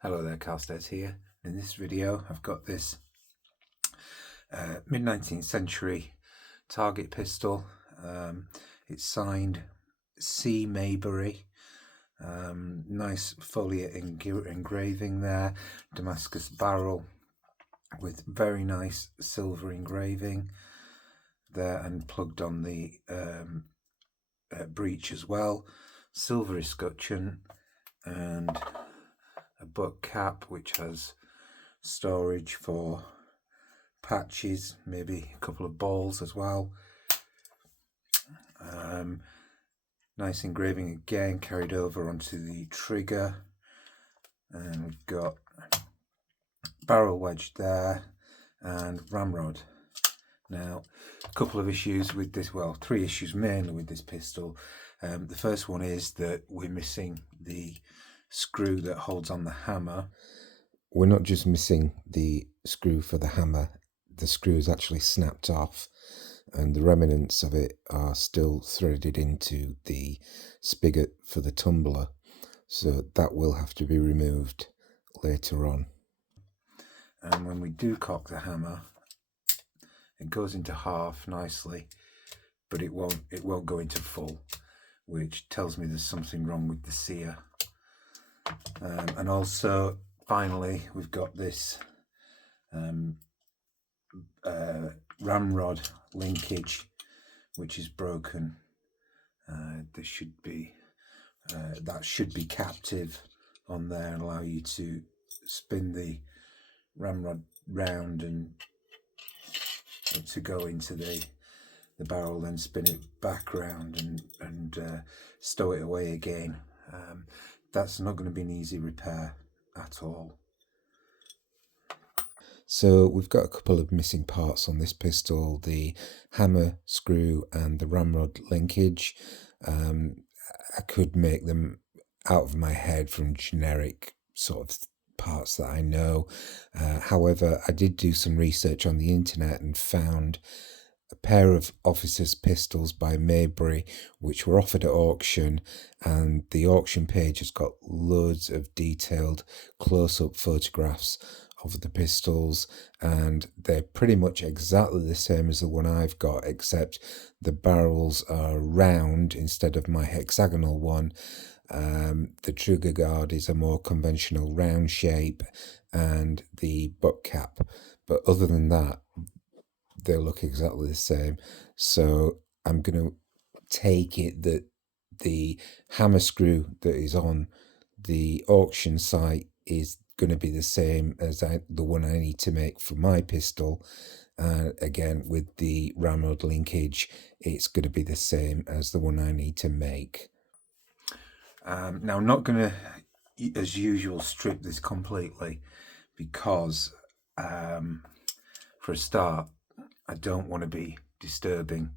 Hello there, Carstairs here. In this video I've got this mid-19th century target pistol. It's signed C. Maybury. Nice foliate engraving there, Damascus barrel with very nice silver engraving there and plugged on the breech as well. Silver escutcheon and a butt cap which has storage for patches, maybe a couple of balls as well. Nice engraving again carried over onto the trigger, and we've got barrel wedge there and ramrod. Now, a couple of issues with this, well, 3 issues mainly with this pistol. The first one is that we're missing the screw that holds on the hammer. We're not just missing the screw for the hammer, the screw is actually snapped off and the remnants of it are still threaded into the spigot for the tumbler, so that will have to be removed later on. And when we do cock the hammer, it goes into half nicely, but it won't go into full, which tells me there's something wrong with the sear. And also, finally, we've got this ramrod linkage, which is broken. There should be that should be captive on there and allow you to spin the ramrod round and to go into the barrel, then spin it back round and stow it away again. That's not going to be an easy repair at all. So we've got a couple of missing parts on this pistol, the hammer screw and the ramrod linkage. I could make them out of my head from generic sort of parts that I know. However, I did do some research on the internet and found a pair of officers' pistols by Maybury which were offered at auction, and the auction page has got loads of detailed close-up photographs of the pistols, and they're pretty much exactly the same as the one I've got, except the barrels are round instead of my hexagonal one. The trigger guard is a more conventional round shape, and the butt cap, but other than that they look exactly the same. So I'm going to take it that the hammer screw that is on the auction site is going to be the same as the one I need to make for my pistol. Again, with the ramrod linkage, it's going to be the same as the one I need to make. Now, I'm not going to, as usual, strip this completely because, for a start, I don't want to be disturbing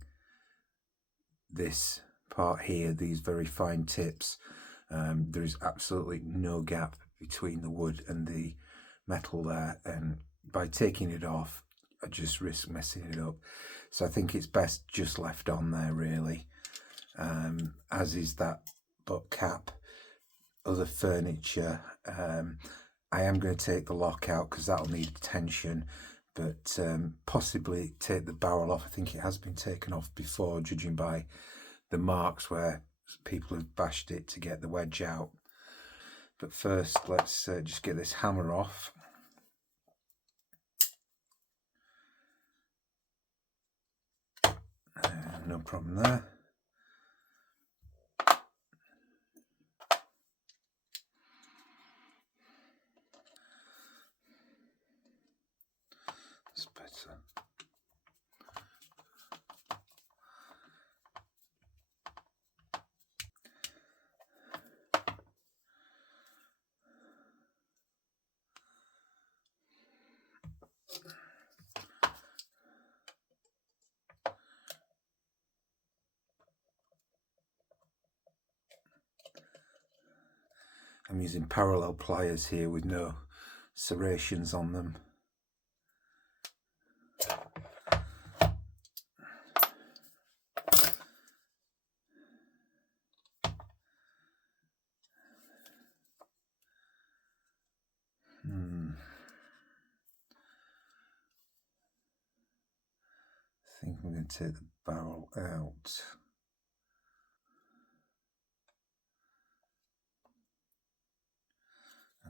this part here, these very fine tips. There is absolutely no gap between the wood and the metal there, and by taking it off I just risk messing it up. So I think it's best just left on there, really, as is that butt cap. Other furniture, I am going to take the lock out because that'll need tension, but possibly take the barrel off. I think it has been taken off before, judging by the marks where people have bashed it to get the wedge out. But first, let's just get this hammer off. No problem there. That's better. I'm using parallel pliers here with no serrations on them. I think I'm going to take the barrel out.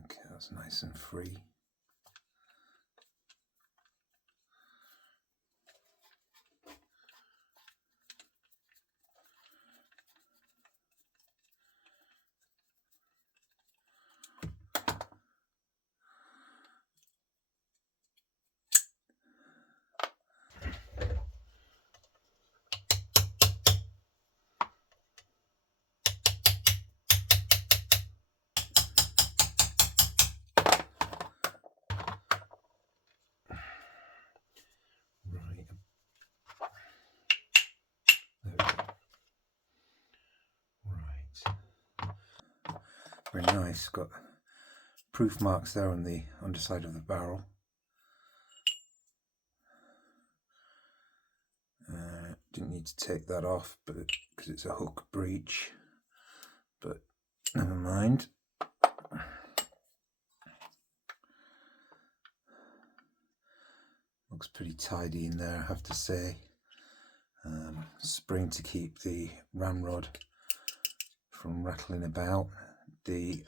Okay, that's nice and free. Right. There we go. Right. Very nice. Got proof marks there on the underside of the barrel. Didn't need to take that off, but because it's a hook breech, but never mind. Looks pretty tidy in there, I have to say. Spring to keep the ramrod from rattling about. The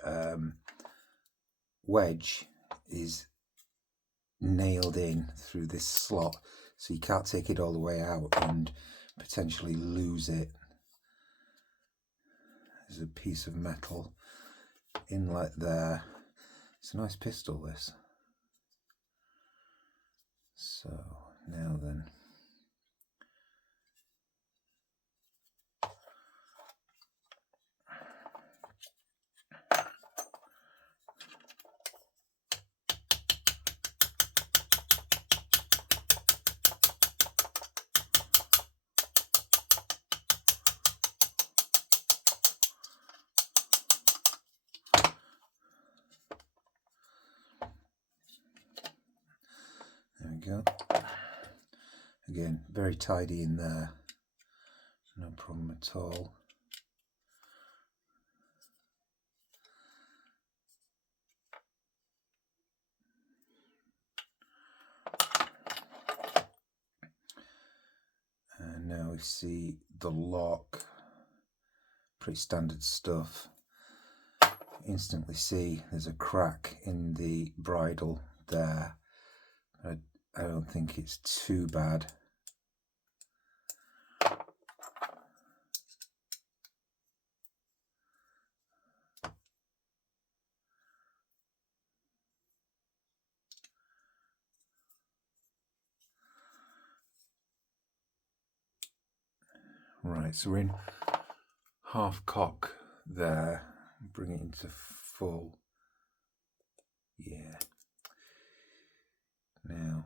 wedge is nailed in through this slot, so you can't take it all the way out and potentially lose it. There's a piece of metal inlet there. It's a nice pistol, this. So now then, there we go. Again, very tidy in there, no problem at all. And now we see the lock, pretty standard stuff. Instantly see there's a crack in the bridle there. I don't think it's too bad. Right, so we're in half cock there. Bring it into full. Yeah. Now,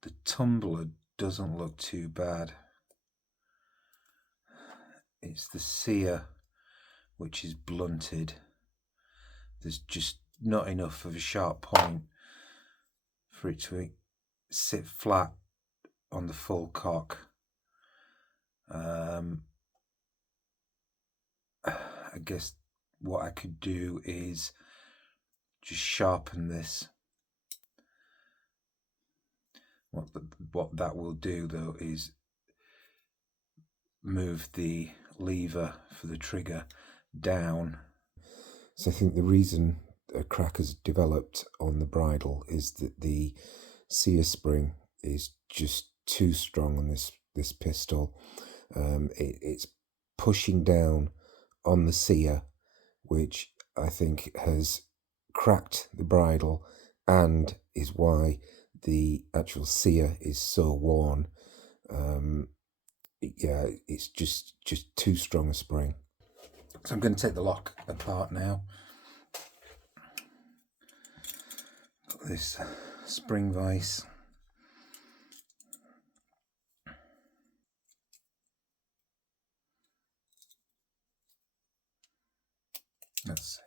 the tumbler doesn't look too bad. It's the sear which is blunted. There's just not enough of a sharp point for it to sit flat on the full cock. I guess what I could do is just sharpen this. What that will do though is move the lever for the trigger down. So I think the reason a crack has developed on the bridle is that the sear spring is just too strong on this pistol. It's pushing down on the sear, which I think has cracked the bridle and is why the actual sear is so worn. Yeah, it's just too strong a spring. So I'm going to take the lock apart now. Got this spring vise. That's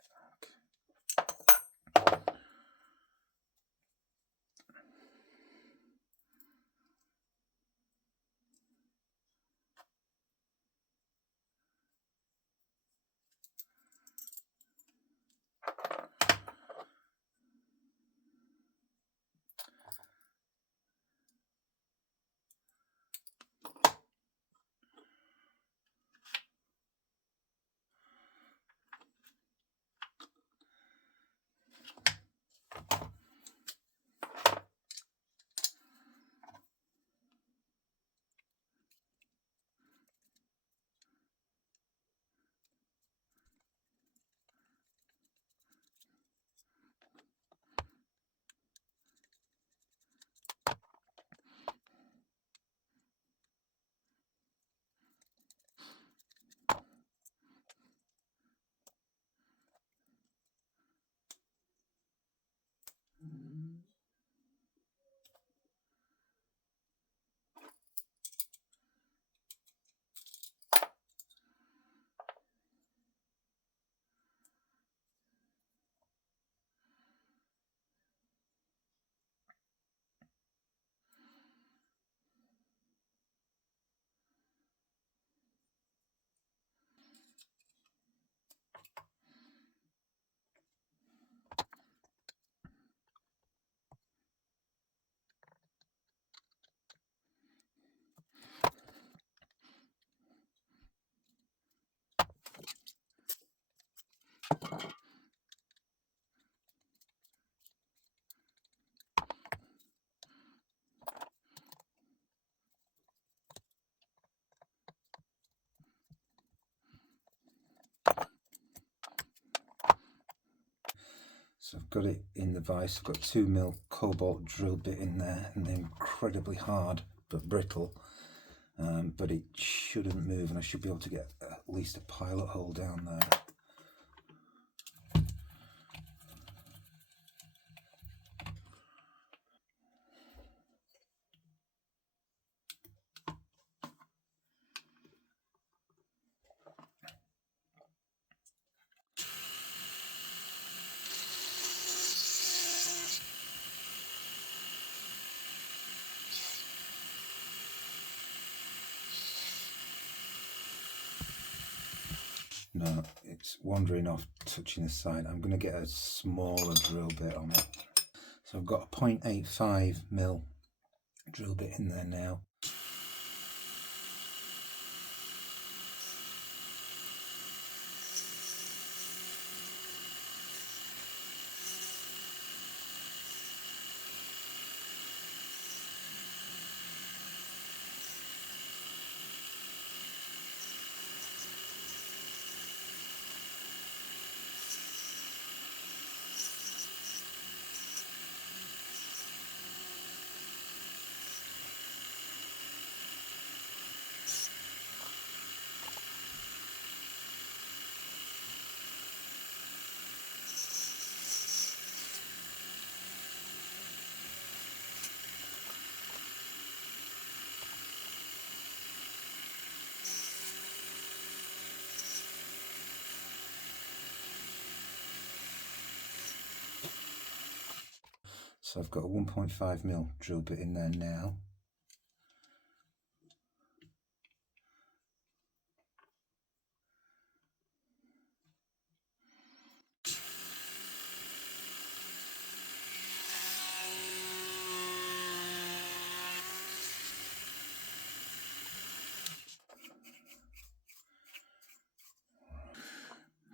So I've got it in the vise. I've got 2mm cobalt drill bit in there, and they're incredibly hard but brittle. But it shouldn't move, and I should be able to get at least a pilot hole down there. No, it's wandering off, touching the side. I'm going to get a smaller drill bit on it. So I've got a 0.85mm drill bit in there now. So I've got a 1.5mm drill bit in there now.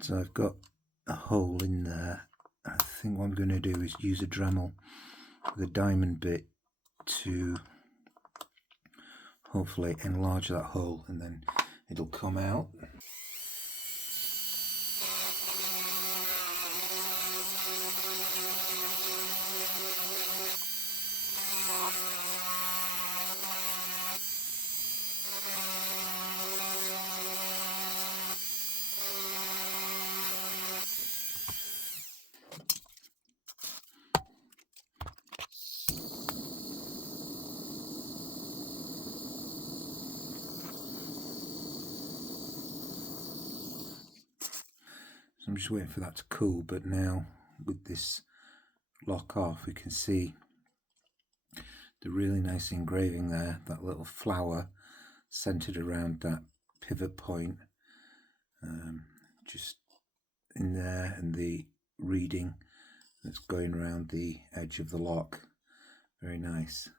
So I've got a hole in there. I think what I'm going to do is use a Dremel with a diamond bit to hopefully enlarge that hole, and then it'll come out. So I'm just waiting for that to cool, but now with this lock off, we can see the really nice engraving there, that little flower centered around that pivot point, just in there, and the reading that's going around the edge of the lock. Very nice.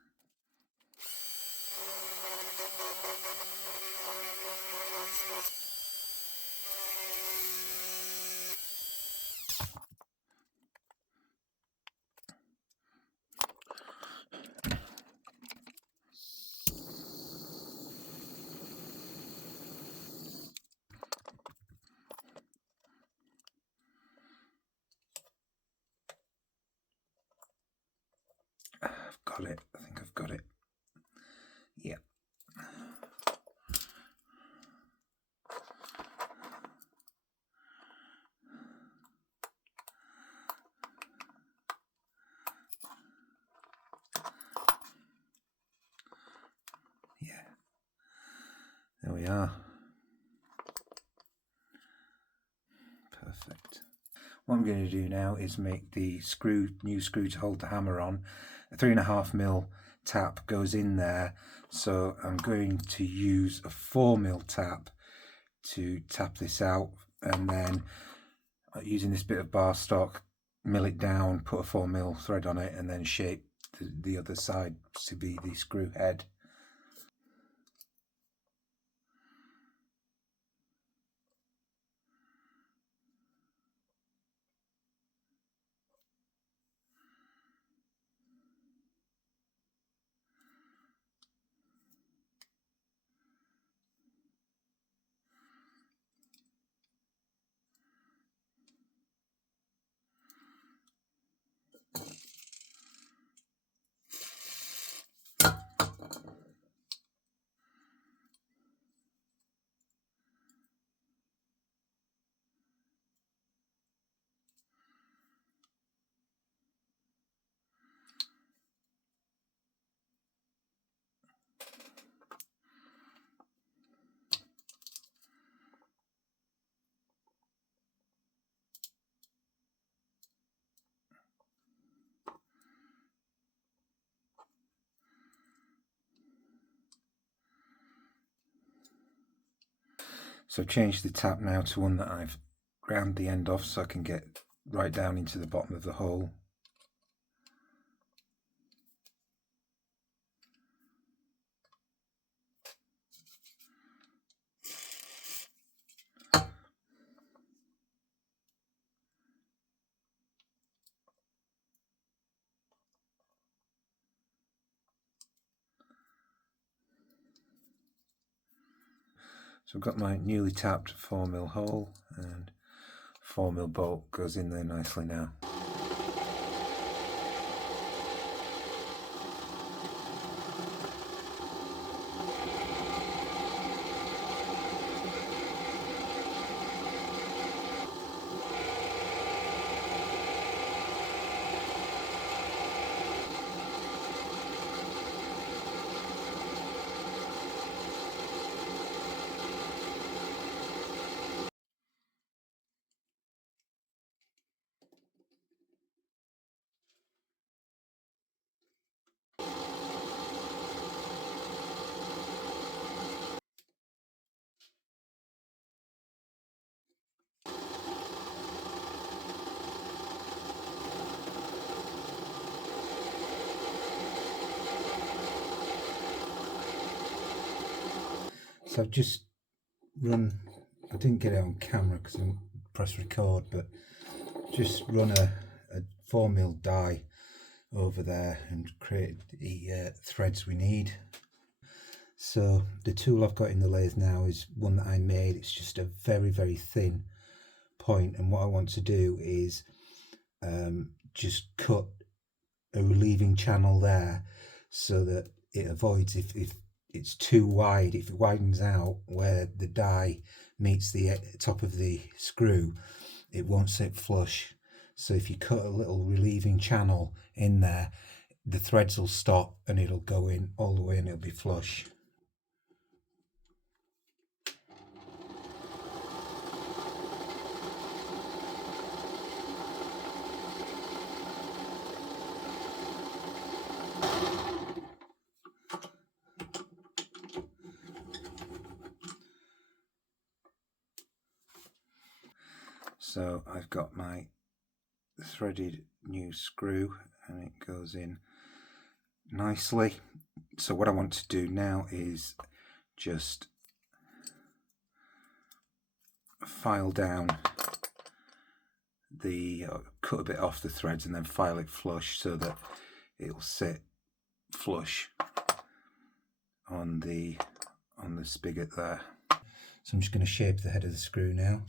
I've got it. I think I've got it. Yeah. Yeah. There we are. Perfect. What I'm going to do now is make the new screw to hold the hammer on. A 3.5mm tap goes in there, so I'm going to use a 4mm tap to tap this out, and then using this bit of bar stock, mill it down, put a 4mm thread on it, and then shape the other side to be the screw head. So I've changed the tap now to one that I've ground the end off so I can get right down into the bottom of the hole. So I've got my newly tapped 4mm hole, and 4mm bolt goes in there nicely now. So I've just run, I didn't get it on camera because I pressed record, but just run a 4mm die over there and created the threads we need. So the tool I've got in the lathe now is one that I made. It's just a very, very thin point, and what I want to do is just cut a relieving channel there so that it avoids, if it's too wide, if it widens out where the die meets the top of the screw, it won't sit flush. So if you cut a little relieving channel in there, the threads will stop and it'll go in all the way and it'll be flush. So I've got my threaded new screw and it goes in nicely. So what I want to do now is just file down the cut a bit off the threads and then file it flush so that it'll sit flush on the spigot there. So I'm just going to shape the head of the screw now.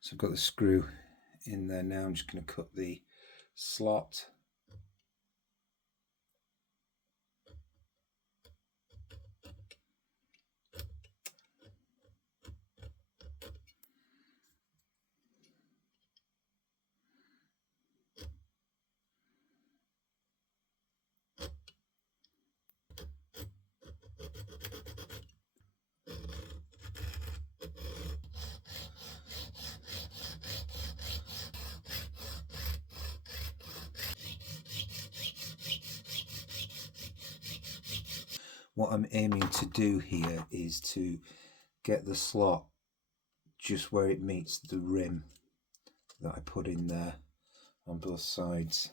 So I've got the screw in there now. I'm just going to cut the slot. What I'm aiming to do here is to get the slot just where it meets the rim that I put in there on both sides.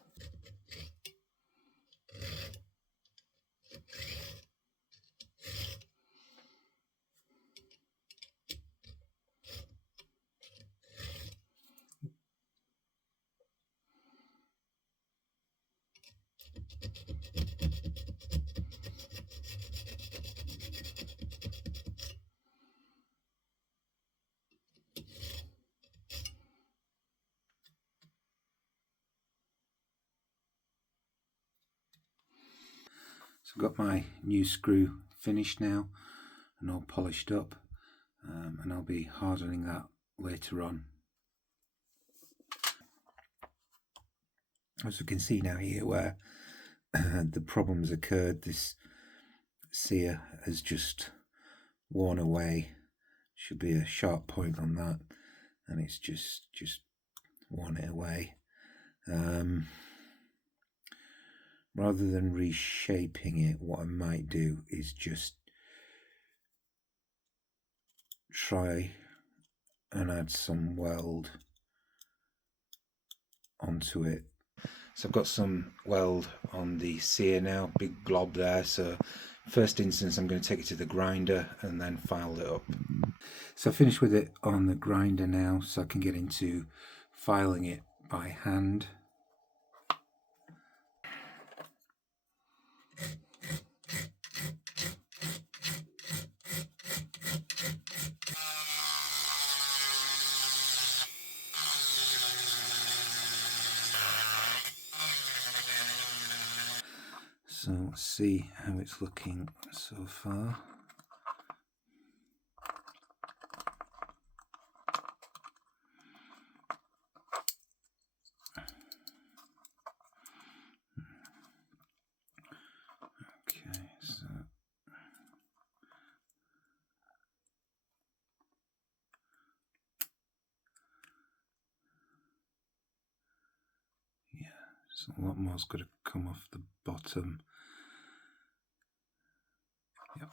So I've got my new screw finished now and all polished up, and I'll be hardening that later on. As we can see now here where the problems occurred, this sear has just worn away. Should be a sharp point on that, and it's just worn it away. Rather than reshaping it, what I might do is just try and add some weld onto it. So I've got some weld on the sear now, big glob there. So first instance I'm going to take it to the grinder and then file it up. So I finished with it on the grinder now, so I can get into filing it by hand. So let's see how it's looking so far. Okay, so yeah, so a lot more's got to come off the bottom. Yep.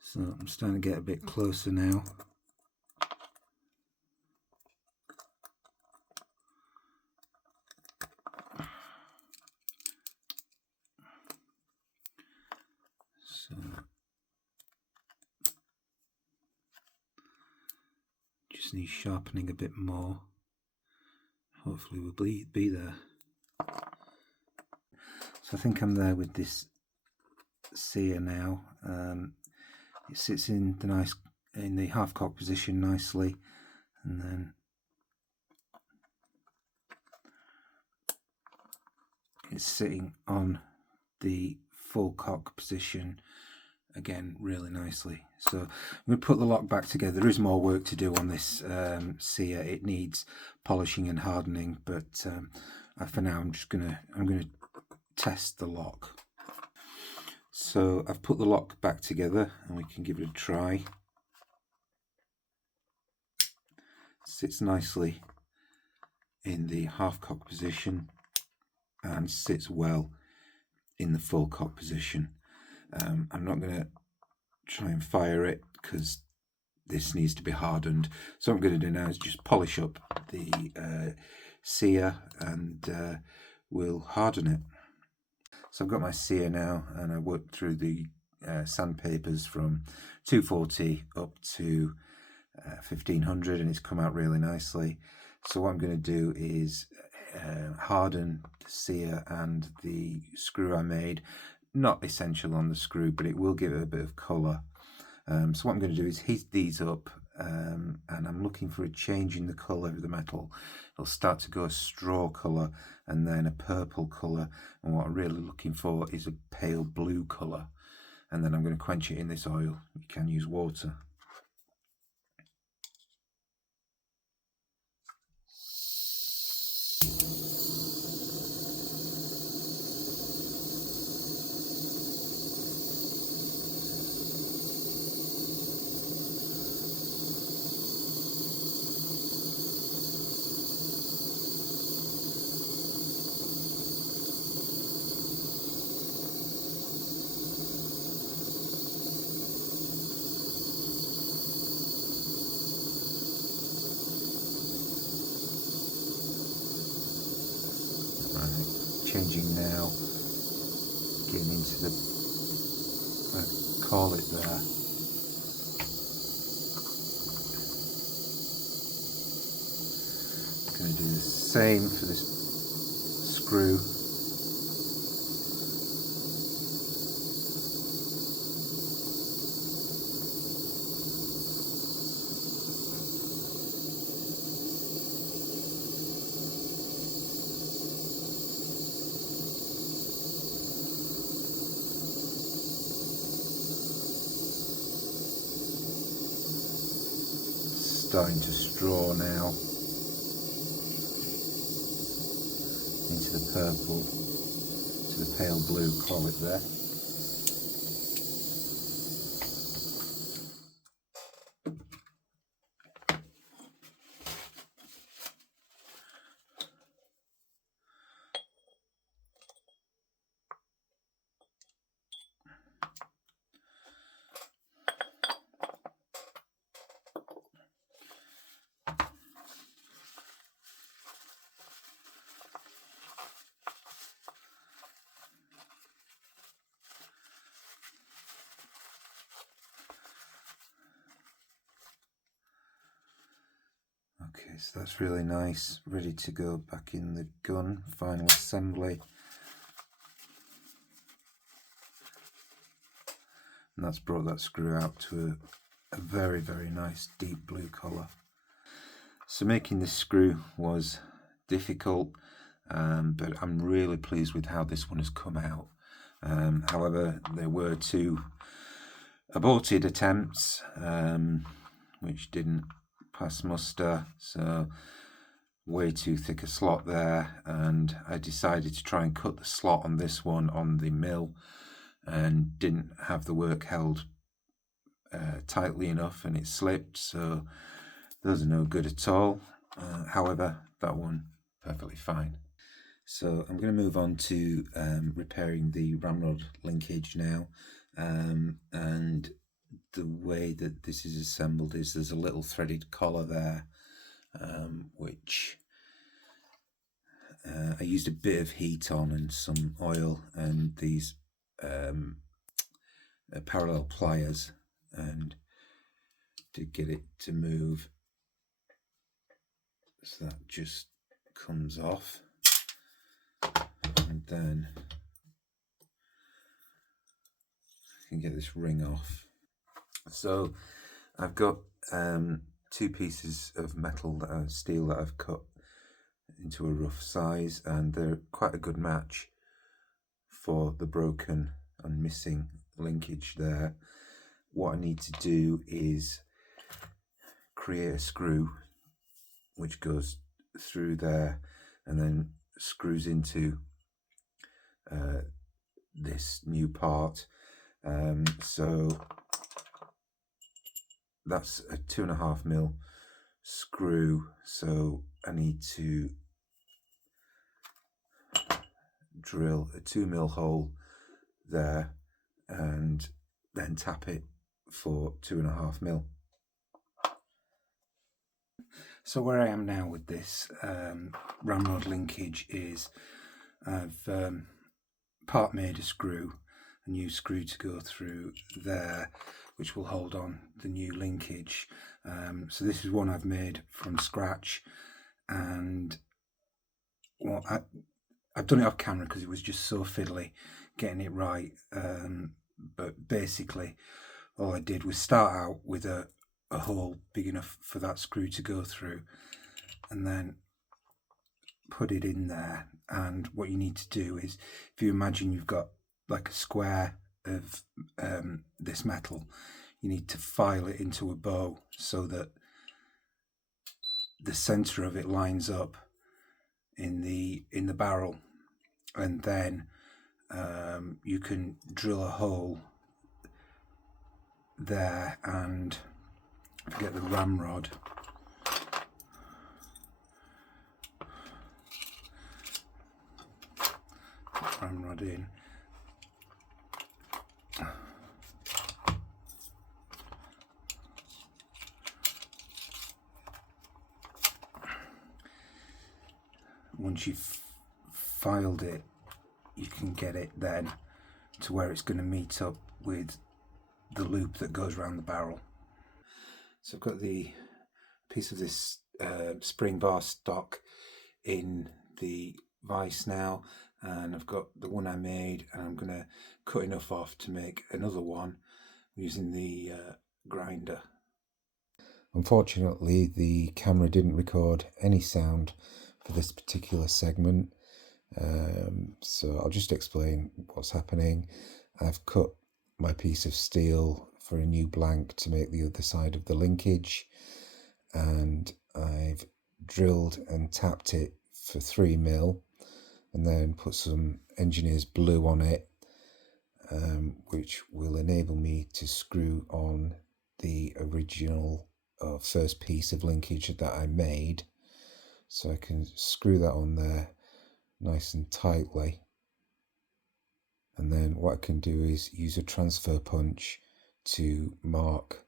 So I'm starting to get a bit closer now. So just need sharpening a bit more. Hopefully we'll be there. So I think I'm there with this sear now. It sits in the half cock position nicely, and then it's sitting on the full cock position again really nicely. So I'm going to put the lock back together. There is more work to do on this sear. It needs polishing and hardening, but for now I'm going to test the lock. So I've put the lock back together and we can give it a try. Sits nicely in the half cock position and sits well in the full cock position. I'm not going to try and fire it because this needs to be hardened. So what I'm going to do now is just polish up the sear and we'll harden it. So I've got my sear now, and I worked through the sandpapers from 240 up to 1500, and it's come out really nicely. So what I'm going to do is harden the sear and the screw I made. Not essential on the screw, but it will give it a bit of colour. So what I'm going to do is heat these up, and I'm looking for a change in the colour of the metal. It'll start to go a straw colour and then a purple colour, and what I'm really looking for is a pale blue colour. And then I'm going to quench it in this oil. You can use water. Changing now, getting into the, call it there. Going to do the same for this screw. starting to straw now into the purple, to the pale blue, call it there. Okay, so that's really nice, ready to go back in the gun, final assembly. And that's brought that screw out to a very, very nice deep blue colour. So making this screw was difficult, but I'm really pleased with how this one has come out. However, there were 2 aborted attempts, which didn't pass muster, so way too thick a slot there, and I decided to try and cut the slot on this one on the mill and didn't have the work held tightly enough, and it slipped, so those are no good at all. However, that one perfectly fine. So I'm going to move on to repairing the ramrod linkage now, and the way that this is assembled is there's a little threaded collar there, which I used a bit of heat on and some oil and these parallel pliers, and to get it to move. So that just comes off, and then I can get this ring off. So I've got 2 pieces of metal, steel that I've cut into a rough size, and they're quite a good match for the broken and missing linkage there. What I need to do is create a screw which goes through there and then screws into this new part. So that's a 2.5mm screw, so I need to drill a 2mm hole there and then tap it for 2.5mm. So where I am now with this ramrod linkage is I've part made a screw, a new screw to go through there, which will hold on the new linkage. So this is one I've made from scratch, and well, I've done it off camera because it was just so fiddly getting it right. But basically, all I did was start out with a hole big enough for that screw to go through, and then put it in there. And what you need to do is, if you imagine you've got like a square of this metal, you need to file it into a bow so that the center of it lines up in the barrel, and then you can drill a hole there and get the ramrod in. Once you've filed it, you can get it then to where it's going to meet up with the loop that goes around the barrel. So I've got the piece of this spring bar stock in the vise now, and I've got the one I made, and I'm going to cut enough off to make another one using the grinder. Unfortunately, the camera didn't record any sound for this particular segment, so I'll just explain what's happening. I've cut my piece of steel for a new blank to make the other side of the linkage, and I've drilled and tapped it for 3mm, and then put some engineer's blue on it, which will enable me to screw on the original first piece of linkage that I made. So I can screw that on there nice and tightly, and then what I can do is use a transfer punch to mark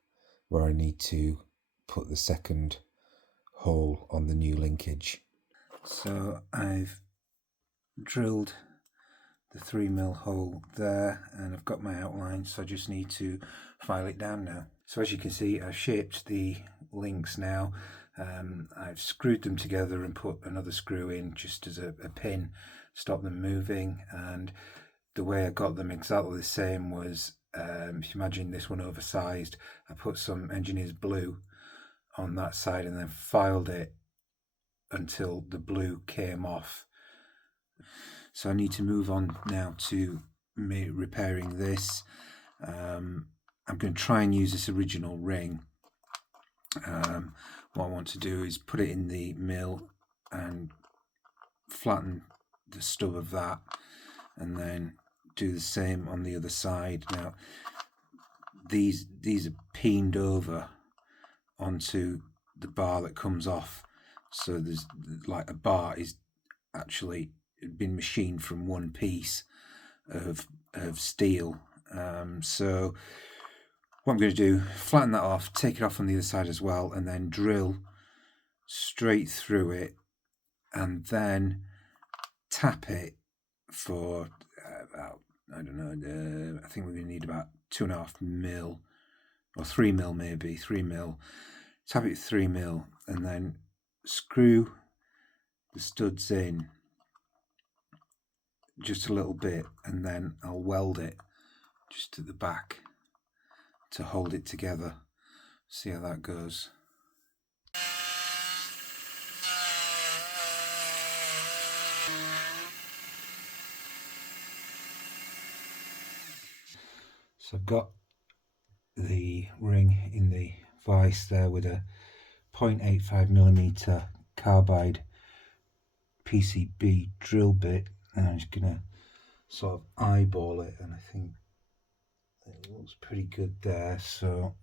where I need to put the second hole on the new linkage. So I've drilled the 3mm hole there, and I've got my outline, so I just need to file it down now. So as you can see, I've shaped the links now. I've screwed them together and put another screw in just as a pin, stop them moving. And the way I got them exactly the same was, if you imagine this one oversized, I put some engineer's blue on that side and then filed it until the blue came off. So I need to move on now to repairing this. I'm going to try and use this original ring. What I want to do is put it in the mill and flatten the stub of that, and then do the same on the other side. Now these are peened over onto the bar that comes off, so there's like a bar is actually been machined from one piece of steel. So what I'm going to do, flatten that off, take it off on the other side as well, and then drill straight through it, and then tap it for about, I don't know, I think we're going to need about 2.5mm or 3mm, maybe 3mm. Tap it 3mm and then screw the studs in just a little bit, and then I'll weld it just at the back to hold it together. See how that goes. So I've got the ring in the vise there with a 0.85mm carbide PCB drill bit, and I'm just going to sort of eyeball it, and I think it looks pretty good there. So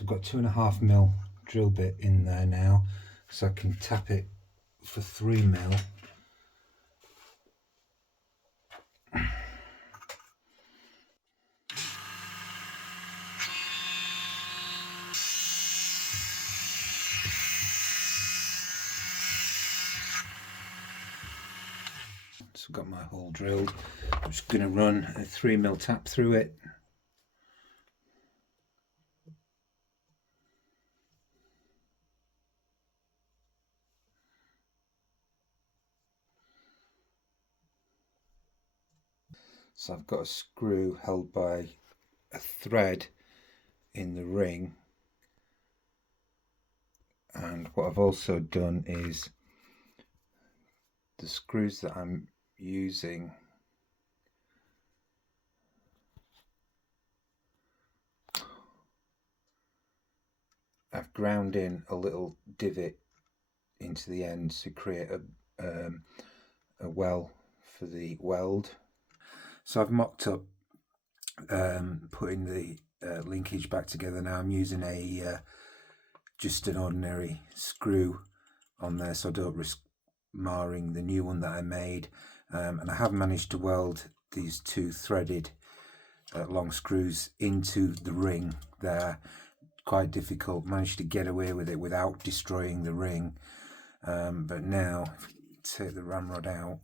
I've got 2.5mm drill bit in there now, so I can tap it for 3mm. So I've got my hole drilled. I'm just going to run a 3mm tap through it. So I've got a screw held by a thread in the ring, and what I've also done is the screws that I'm using, I've ground in a little divot into the end to create a well for the weld. So I've mocked up putting the linkage back together now. I'm using just an ordinary screw on there, so I don't risk marring the new one that I made, and I have managed to weld these two threaded long screws into the ring there. Quite difficult, managed to get away with it without destroying the ring, but now if you take the ramrod out,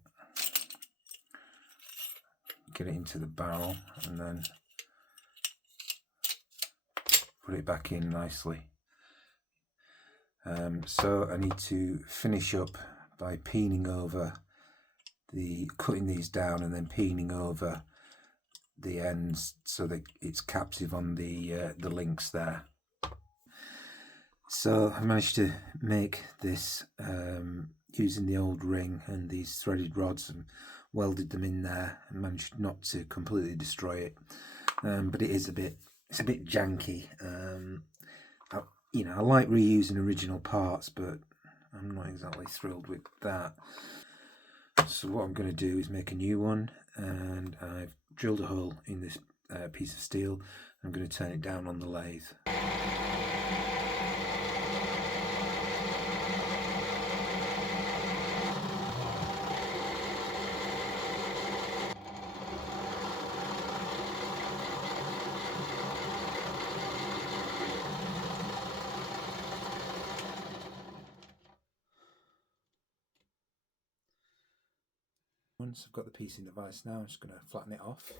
get it into the barrel, and then put it back in nicely. So I need to finish up by peening over cutting these down and then peening over the ends so that it's captive on the links there. So I managed to make this using the old ring and these threaded rods, and welded them in there, and managed not to completely destroy it. But it's a bit janky. I like reusing original parts, but I'm not exactly thrilled with that. So what I'm going to do is make a new one, and I've drilled a hole in this piece of steel. I'm going to turn it down on the lathe. Once I've got the piece in the vise now, I'm just going to flatten it off.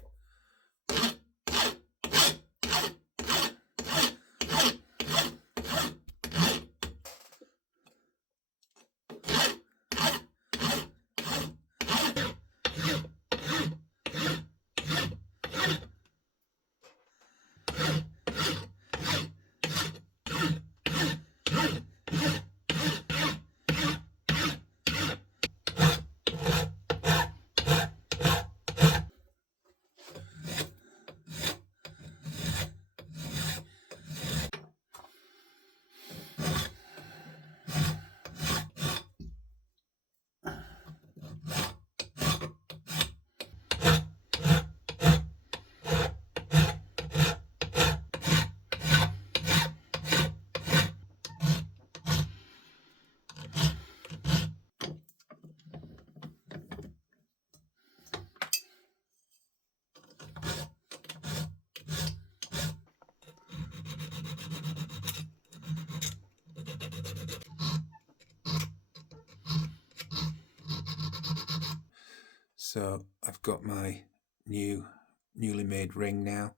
So I've got my newly made ring now,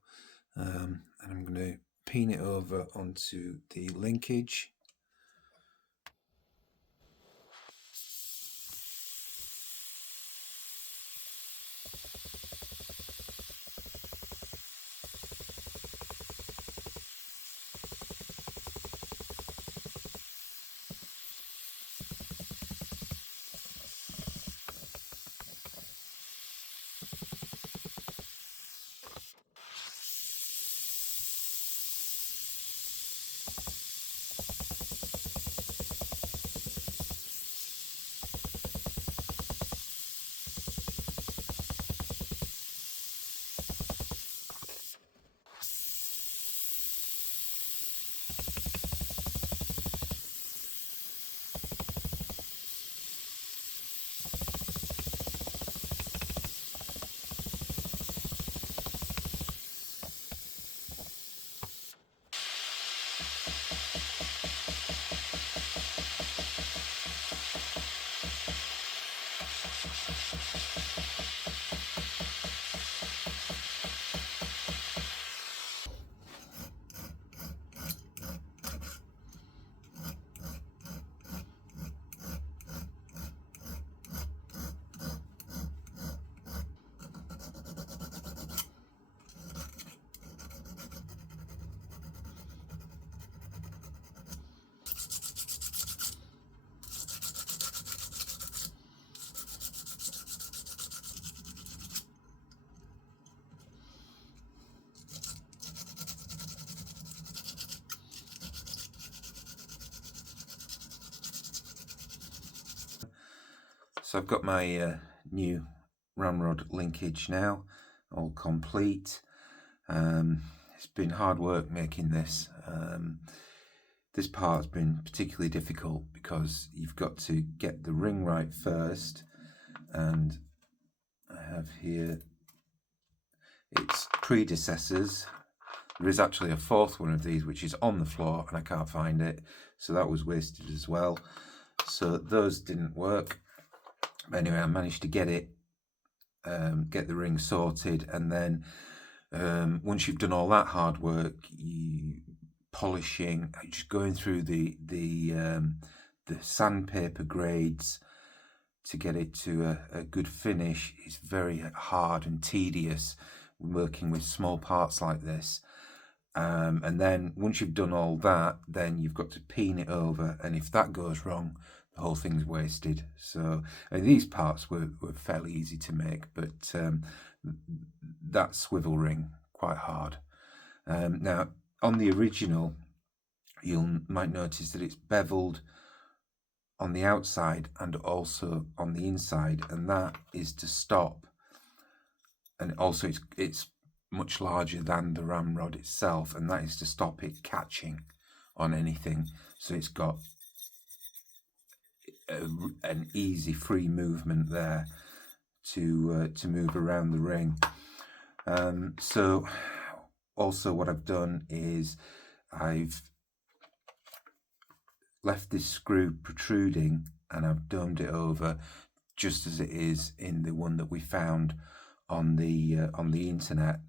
and I'm going to pin it over onto the linkage. So I've got my new ramrod linkage now, all complete. It's been hard work making this. This part's been particularly difficult because you've got to get the ring right first, and I have here its predecessors. There is actually a fourth one of these which is on the floor and I can't find it, so that was wasted as well. So those didn't work. But anyway, I managed to get it, get the ring sorted, and then once you've done all that hard work, you polishing, just going through the sandpaper grades to get it to a good finish is very hard and tedious. working with small parts like this. And then once you've done all that, then you've got to peen it over, and if that goes wrong, the whole thing's wasted. So, and these parts were fairly easy to make, but that swivel ring quite hard. Now, on the original, you might notice that it's beveled on the outside and also on the inside, and that is to stop. And also it's much larger than the ramrod itself, and that is to stop it catching on anything. So it's got an easy free movement there to move around the ring. So also what I've done is I've left this screw protruding, and I've domed it over just as it is in the one that we found on the internet.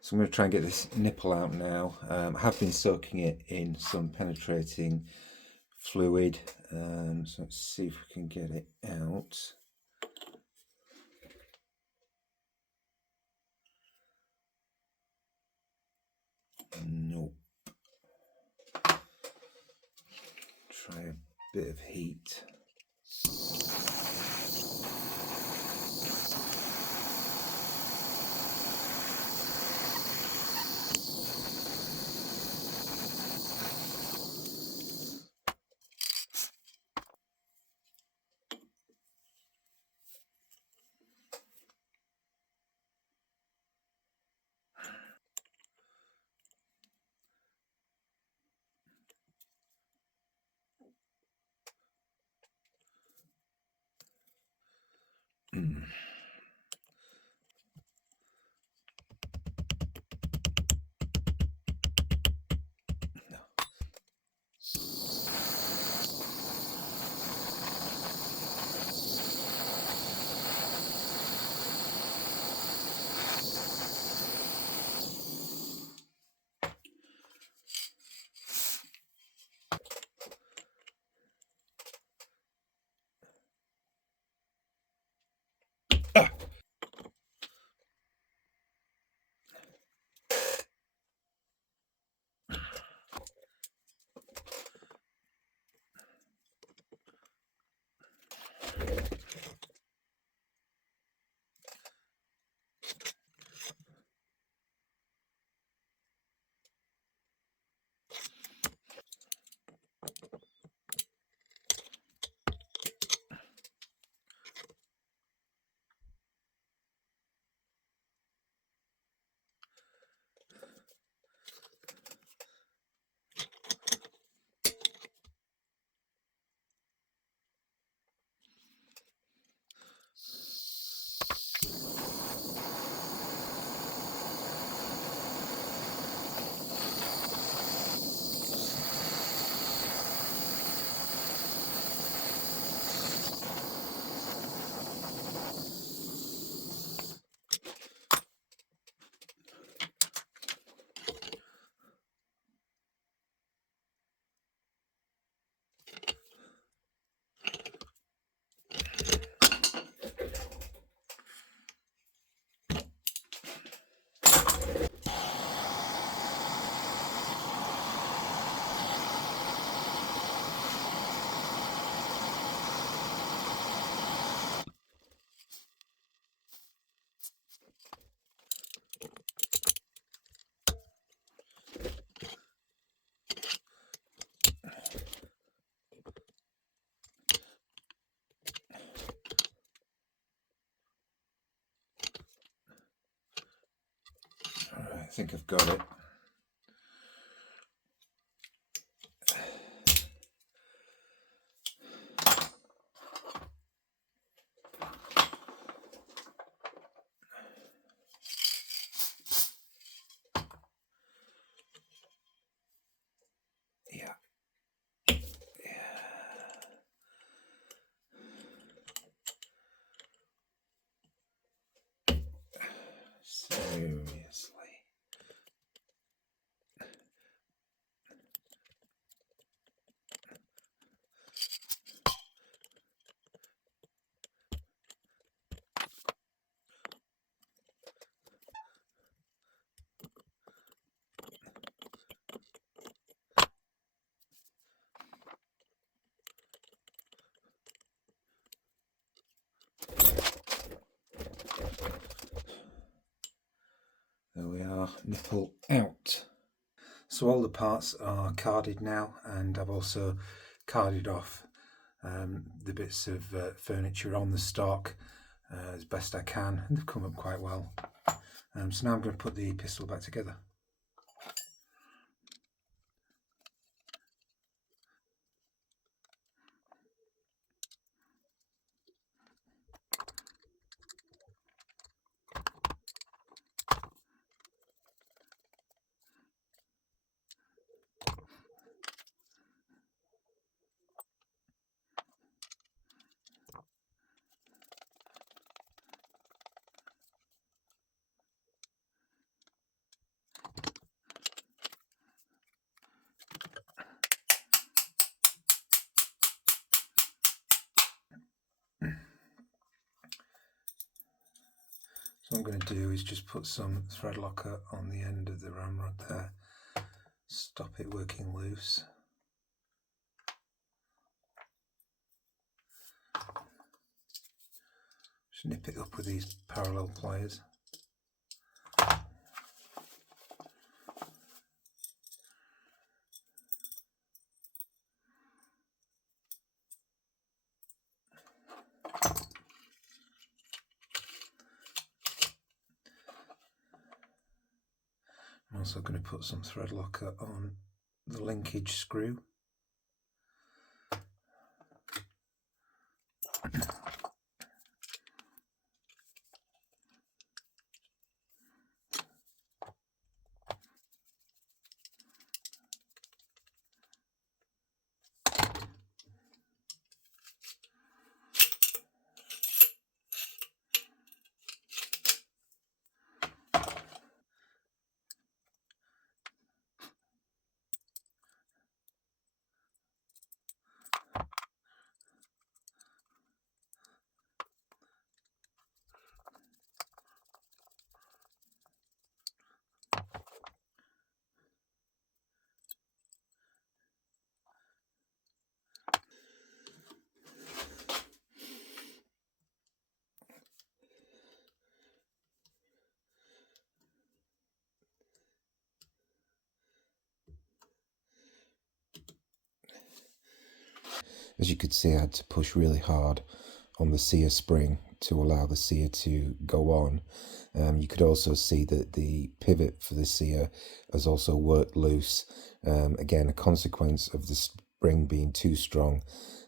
So I'm going to try and get this nipple out now. I have been soaking it in some penetrating fluid, so let's see if we can get it out. Nope. Try a bit of heat. All right, I think I've got it. Yeah. Seriously. our nipple out. So all the parts are carded now, and I've also carded off the bits of furniture on the stock as best I can, and they've come up quite well. So now I'm going to put the pistol back together. So what I'm going to do is just put some thread locker on the end of the ramrod there, stop it working loose. Just nip it up with these parallel pliers. I'm also going to put some thread locker on the linkage screw. As you could see, I had to push really hard on the sear spring to allow the sear to go on. You could also see that the pivot for the sear has also worked loose. Again, a consequence of the spring being too strong,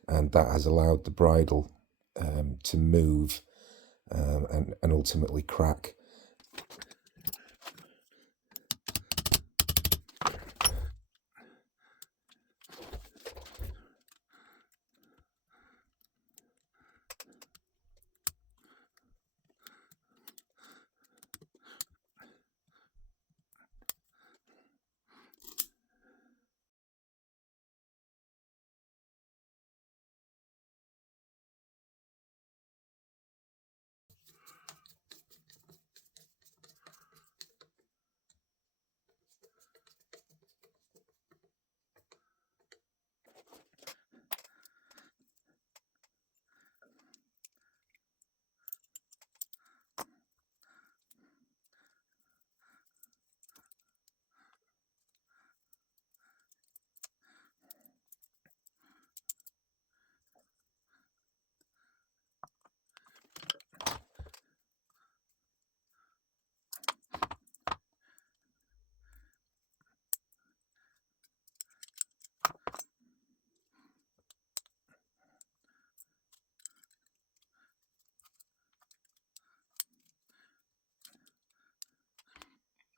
and that has allowed the bridle to move and ultimately crack.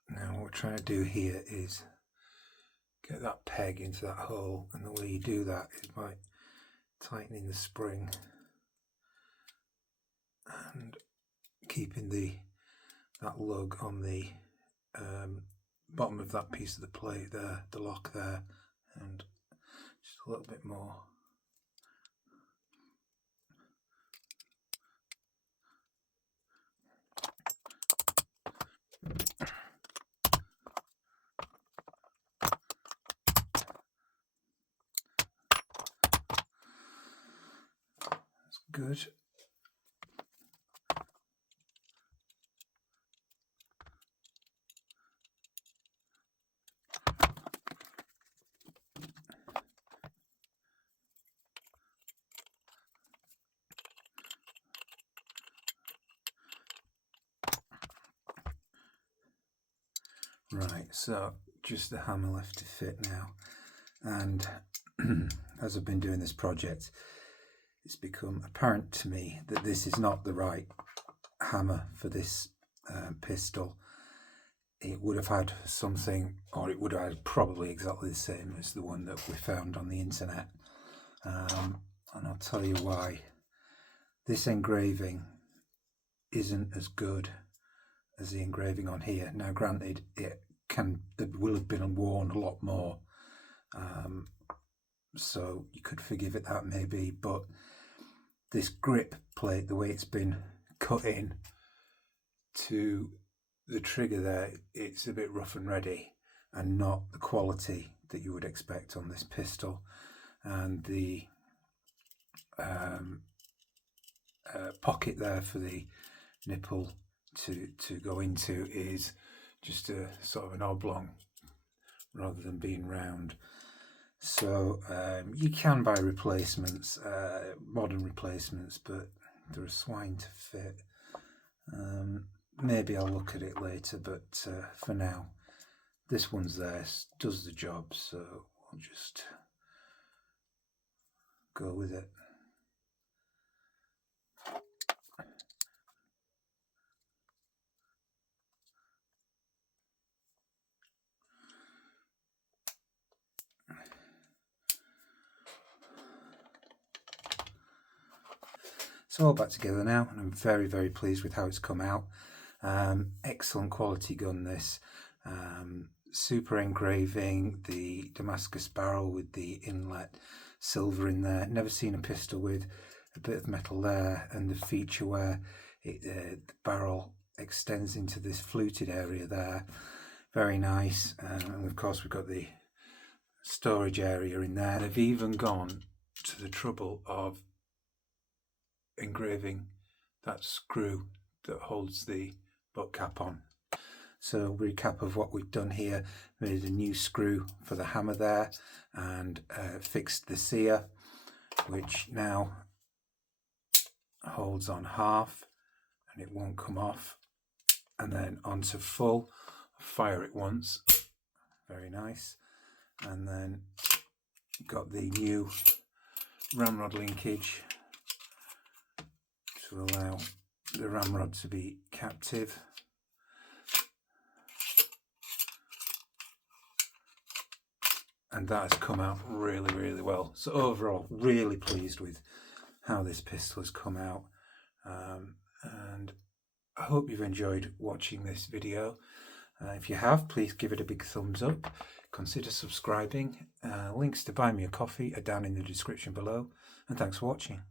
Now what we're trying to do here is get that peg into that hole, and the way you do that is by tightening the spring and keeping that lug on the bottom of that piece of the plate there, the lock there, and just a little bit more. That's good. Right, so just the hammer left to fit now, and as I've been doing this project, it's become apparent to me that this is not the right hammer for this pistol. It would have had something, or it would have had probably exactly the same as the one that we found on the internet, and I'll tell you why. This engraving isn't as good as the engraving on here. Now granted, it will have been worn a lot more, so you could forgive it that maybe, but this grip plate, the way it's been cut in to the trigger there, it's a bit rough and ready and not the quality that you would expect on this pistol. And the pocket there for the nipple to go into is just a sort of an oblong rather than being round. So you can buy replacements, modern replacements, but they're a swine to fit. Maybe I'll look at it later, but for now, this one's there, does the job, so I'll just go with it. It's all back together now, and I'm very, very pleased with how it's come out. Excellent quality gun, this. Super engraving, the Damascus barrel with the inlet silver in there. Never seen a pistol with a bit of metal there, and the feature where the barrel extends into this fluted area there. Very nice. And of course we've got the storage area in there. They've even gone to the trouble of engraving that screw that holds the butt cap on. So recap of what we've done here: made a new screw for the hammer there, and fixed the sear, which now holds on half and it won't come off, and then onto full. Fire it once, very nice, and then got the new ramrod linkage to allow the ramrod to be captive. And that has come out really, really well. So overall, really pleased with how this pistol has come out. And I hope you've enjoyed watching this video. If you have, please give it a big thumbs up. Consider subscribing. Links to buy me a coffee are down in the description below. And thanks for watching.